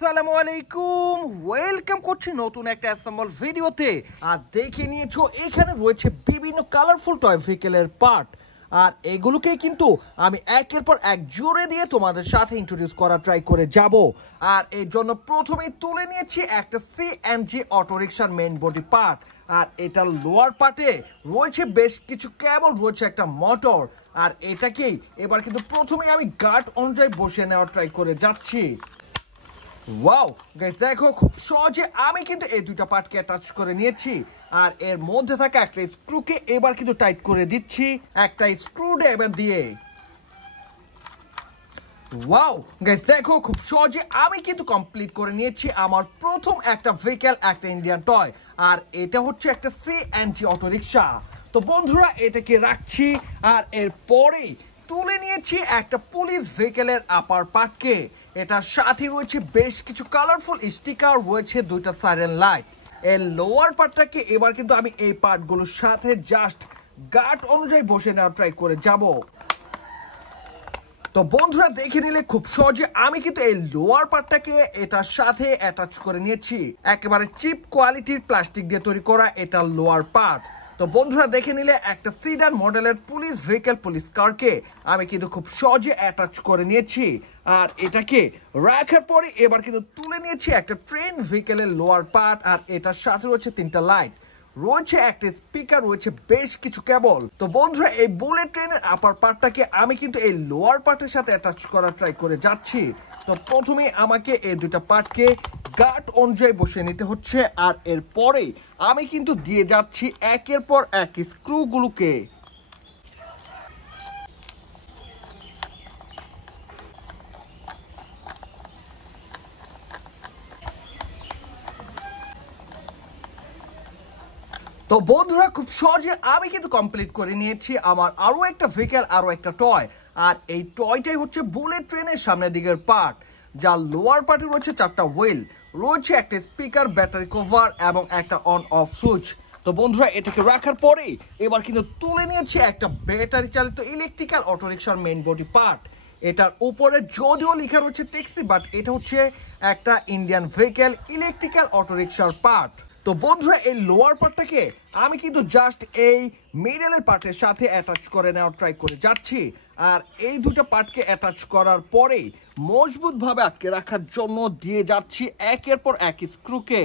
আসসালামু আলাইকুম, ওয়েলকাম করছি নতুন একটা অ্যাসেম্বল ভিডিওতে। আর দেখে নিয়েছো এখানে রয়েছে বিভিন্ন কালারফুল টয় ভেহিকেলের পার্ট, আর এগুলোকে কিন্তু আমি একের পর এক জোরে দিয়ে তোমাদের সাথে ইন্ট্রোডিউস করা ট্রাই করে যাব। আর এর জন্য প্রথমেই তুলে নিয়েছি একটা সিএনজি অটোরিকশার মেইন বডি পার্ট, আর এটার লোয়ার পার্টে রয়েছে বেশ কিছু কেবল, রয়েছে একটা মোটর। আর এটাকেই এবার কিন্তু প্রথমেই আমি গার্ড অনুযায়ী বসিয়ে নেওয়ার ট্রাই করে যাচ্ছি। ওয়াও গাইস, দেখো খুব সহজে আমি কিন্তু এই দুইটা পার্টকে অ্যাটাচ করে নিয়েছি, আর এর মধ্যে থাকা একটা স্ক্রুকে এবার কিন্তু টাইট করে দিচ্ছি একটা স্ক্রু ড্রাইভার দিয়ে। ওয়াও গাইস, দেখো খুব সহজে আমি কিন্তু কমপ্লিট করে নিয়েছি আমার প্রথম একটা ভেহিকেল, একটা ইন্ডিয়ান টয়। আর এটা হচ্ছে একটা সিএনজি অটোরিকশা। তো বন্ধুরা, এটাকে রাখছি, আর এরপরেই তুলে নিয়েছি একটা পুলিশ ভেহিকেলের আপার পার্টকে। এটার সাথে রয়েছে বেশ কিছু কালারফুল স্টিকার, রয়েছে দুইটা সাইরেন লাইট। এর লোয়ার পার্টটাকে এবার কিন্তু আমি এই পার্টগুলোর সাথে জাস্ট গার্ড অনুযায়ী বসে নেওয়ার ট্রাই করে যাব। তো বন্ধুরা, দেখে নিলে খুব সহজে আমি কিন্তু এই লোয়ার পার্টটাকে এটার সাথে অ্যাটাচ করে নিয়েছি। একেবারে চিপ কোয়ালিটির প্লাস্টিক দিয়ে তৈরি করা এটা লোয়ার পার্ট। তো বন্ধুরা, দেখে নিলে একটা সিডান মডেলের পুলিশ ভেহিকেল, পুলিশ কারকে আমি কিন্তু খুব সহজে অ্যাটাচ করে নিয়েছি। আর এটাকে রাখার পরে এবার কিন্তু তুলে নিয়েছি একটা ট্রেন ভেহিকেলের লোয়ার পার্ট, আর এটার সাথে রয়েছে তিনটা লাইট, রয়েছে একটা স্পিকার, রয়েছে বেশ কিছু কেবল। তো বন্ধুরা, এই বুলেট ট্রেনের আপার পার্টটাকে আমি কিন্তু এই লোয়ার পার্টের সাথে অ্যাটাচ করার ট্রাই করে যাচ্ছি। তো প্রথমে আমাকে এই দুটা পার্টকে গার্ড অনুযায়ী বসিয়ে নিতে হচ্ছে, আর এরপরে আমি কিন্তু দিয়ে যাচ্ছি একের পর এক স্ক্রুগুলোকে। তো বন্ধুরা, খুব সহজে আমি কিন্তু কমপ্লিট করে নিয়েছি আমার আরো একটা ভেহিকেল, আরো একটা টয়। আর এই টয়টাই হচ্ছে বুলেট ট্রেনের সামনের দিকের পার্ট, যার লোয়ার পার্টে রয়েছে চারটা হুইল, রয়েছে একটা স্পিকার, ব্যাটারি কভার এবং একটা অন অফ সুইচ। তো বন্ধুরা, এটাকে রাখার পরে এবার কিন্তু তুলে নিয়েছে একটা ব্যাটারি চালিত ইলেকট্রিক্যাল অটোরিকশার মেইন বডি পার্ট। এটার উপরে যদিও লেখা রয়েছে ট্যাক্সি, বাট এটা হচ্ছে একটা ইন্ডিয়ান ভেহিকেল ইলেকট্রিক্যাল অটোরিকশার পার্ট। তো বন্ধুরা, এই লোয়ার পার্টটাকে আমি কিন্তু জাস্ট এই মিডলের পার্টের সাথে অ্যাটাচ করে নেওয়ার ট্রাই করে যাচ্ছি। আর এই দুটো পার্টকে অ্যাটাচ করার পরে মজবুতভাবে আটকে রাখার জন্য দিয়ে যাচ্ছি একের পর এক স্ক্রুকে।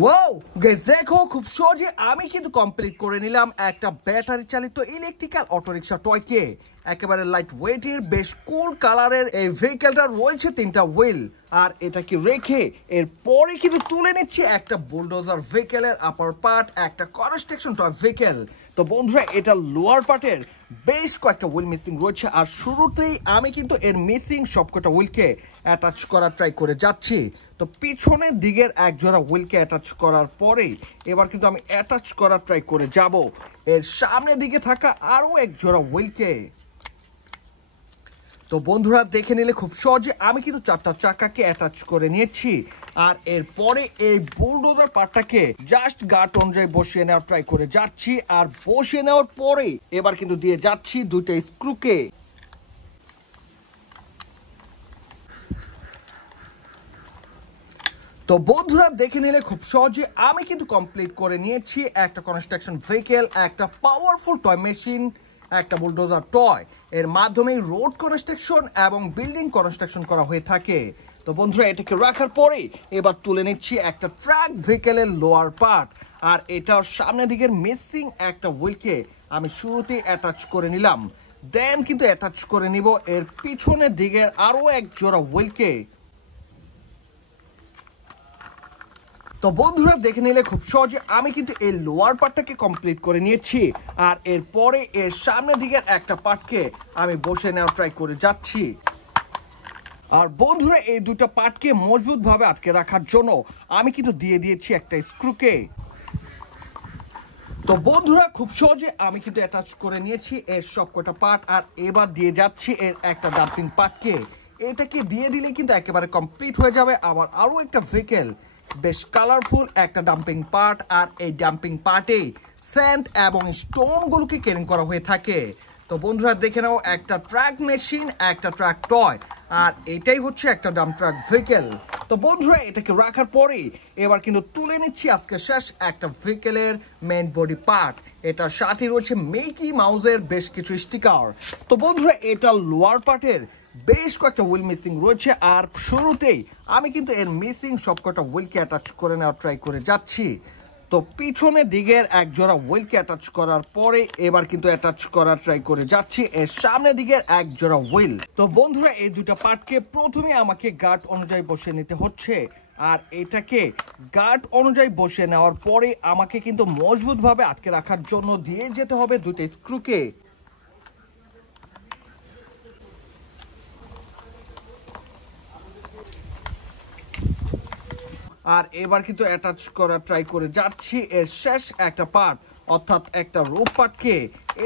ওয়াও গাইস, দেখো খুব সহজে আমি কিন্তু কমপ্লিট করে নিলাম একটা ব্যাটারি চালিত ইলেকট্রিক্যাল অটোরিকশা টয়কে। একেবারে লাইট ওয়েটের, বেশ কুল কালারের এই ভেহিকেলটা, রয়েছে তিনটা হুইল। আর এটাকে রেখে এরপরে কিন্তু তুলে নিচ্ছি একটা বুলডোজার ভেহিকেলের আপার পার্ট, একটা কনস্ট্রাকশন টয় ভেহিকেল। তো বন্ধুরা, এটা লোয়ার পার্টের বেশ কয়েকটা হুইল মিসিং রয়েছে, আর শুরুতেই আমি কিন্তু এর মিসিং সবকটা হুইলকে অ্যাটাচ করার ট্রাই করে যাচ্ছি। তো পিছনের দিকের এক জোড়া হুইলকে অ্যাটাচ করার পরে এবার কিন্তু আমি অ্যাটাচ করার ট্রাই করে যাব এর সামনের দিকে থাকা আরো এক জোড়া হুইলকে। তো বন্ধুরা, দেখে নিলে খুব সহজে আমি কিন্তু চারটা চাকাকে অ্যাটাচ করে নিয়েছি। আর এরপরে এই বুলডোজার পার্টটাকে জাস্ট গার্ড অনুযায়ী বসিয়ে নেওয়ার ট্রাই করে যাচ্ছি, আর বসিয়ে নেওয়ার পরে এবার কিন্তু দিয়ে যাচ্ছি দুইটা স্ক্রুকে। তো বন্ধুরা, দেখে নিলে খুব সহজে আমি কিন্তু কমপ্লিট করে নিয়েছি একটা কনস্ট্রাকশন ভেহিকেল, একটা পাওয়ারফুল টয় মেশিন, একটা বুলডোজার টয়। এর মাধ্যমে রোড কনস্ট্রাকশন এবং বিল্ডিং কনস্ট্রাকশন করা হয়ে থাকে। তো বন্ধুরা, এটাকে রাখার পরে এবার তুলে নিচ্ছি একটা ট্রাক ভেহিকেলের লোয়ার পার্ট, আর এটার সামনের দিকের মিসিং একটা হুইলকে আমি শুরুতেই অ্যাটাচ করে নিলাম। দেন কিন্তু অ্যাটাচ করে নিব এর পিছনের দিকের আরো এক জোড়া হুইলকে। তো বন্ধুরা, দেখে নিলে খুব সহজে আমি কিন্তু এই লোয়ার পার্টটাকে কমপ্লিট করে নিয়েছি, আর এরপরে এর সামনের দিকের একটা পার্টকে আমি বসে নেওয়ার ট্রাই করে যাচ্ছি। আর বন্ধুরা, এই দুটো পার্টকে মজবুতভাবে আটকে রাখার জন্য আমি কিন্তু দিয়ে দিয়েছি একটা স্ক্রুকে। তো বন্ধুরা, খুব সহজে আমি কিন্তু অ্যাটাচ করে নিয়েছি এর সবকটা পার্ট, আর এবার দিয়ে যাচ্ছি এর একটা ডাম্পিং পার্টকে। এটাকে দিয়ে দিলে কিন্তু একেবারে কমপ্লিট হয়ে যাবে আমার আরো একটা ভেহিকেল, বেশ কালারফুল একটা ডাম্পিং পার্ট, আর এই ডাম্পিং পার্টে স্যান্ড এবং স্টোনগুলোকে ক্যারি করা হয়ে থাকে। তো বন্ধুরা দেখে নাও, একটা ট্রাক মেশিন, একটা ট্রাক টয়, আর এটাই হচ্ছে একটা ডাম্প ট্রাক ভেহিকেল। তো বন্ধুরা এটাকে রাখার পরে এবার কিন্তু তুলে নিচ্ছি আজকে শেষ একটা ভেহিকেলের মেইন বডি পার্ট। এটার সাথে রয়েছে মিকি মাউসের বেশ কিছু স্টিকার। তো বন্ধুরা এটা লোয়ার পার্টের বেশ কয়েকটা হুইল মিসিং রয়েছে, আর শুরুতেই আমি কিন্তু এর মিসিং সবকটা হুইলকে অ্যাটাচ করে নেওয়ার ট্রাই করে যাচ্ছি। তো পিছনের দিকের এক জোড়া হুইলকে অ্যাটাচ করার পরে এবার কিন্তু অ্যাটাচ করার ট্রাই করে যাচ্ছি এর সামনের দিকের এক জোড়া হুইল। তো বন্ধুরা এই দুটা পার্টকে প্রথমে আমাকে গার্ড অনুযায়ী বসিয়ে নিতে হচ্ছে, আর এটাকে গার্ড অনুযায়ী বসিয়ে নেওয়ার পরে আমাকে কিন্তু মজবুতভাবে আটকে রাখার জন্য দিয়ে যেতে হবে দুটো স্ক্রুকে। আর এবার কিন্তু অ্যাটাচ করার ট্রাই করে যাচ্ছি এর শেষ একটা পার্ট, অর্থাৎ একটা রোপ পার্টকে।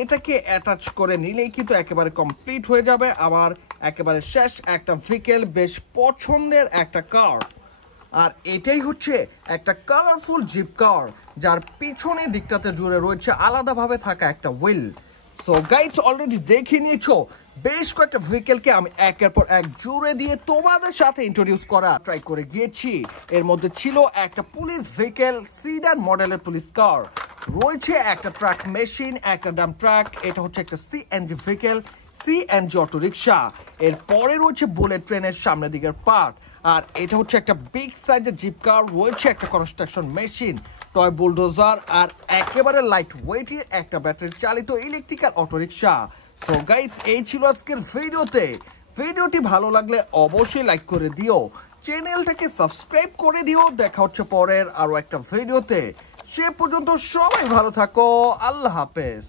এটাকে অ্যাটাচ করে নিলেই কিন্তু একেবারে কমপ্লিট হয়ে যাবে আমার একেবারে শেষ একটা ভেহিকেল, বেশ পছন্দের একটা কার। আর এটাই হচ্ছে একটা কালারফুল জিপ কার, যার পিছনের দিকটাতে জুড়ে রয়েছে আলাদাভাবে থাকা একটা হুইল। সো গাইস অলরেডি দেখে নিয়েছো বেশ কয়েকটা ভেহিকেলকে আমি একের পর এক জুড়ে দিয়ে তোমাদের সাথে ইন্ট্রোডিউস করা ট্রাই করে গিয়েছি। এর মধ্যে ছিল একটা পুলিশ ভেহিকেল, সিডান মডেলের পুলিশ কার, রয়েছে একটা ট্রাক মেশিন, একটা ডাম্প ট্রাক, এটা হচ্ছে একটা CNG vehicle, CNG auto rickshaw. এরপরে রয়েছে বুলেট ট্রেনের সামনের দিকের পার্ট, আর এটা হচ্ছে একটা বিগ সাইজের জিপ কার, রয়েছে একটা কনস্ট্রাকশন মেশিন, টয় বুলডোজার, আর একেবারে লাইট ওয়েটের একটা ব্যাটারি চালিত electrical auto rickshaw. So guys এই ছিল আজকের ভিডিওটি ভালো লাগলে অবশ্যই লাইক করে দিও, চ্যানেলটাকে সাবস্ক্রাইব করে দিও। দেখা হচ্ছে পরের আরো একটা ভিডিওতে, সে পর্যন্ত সবাই ভালো থাকো, আল্লাহ হাফেজ।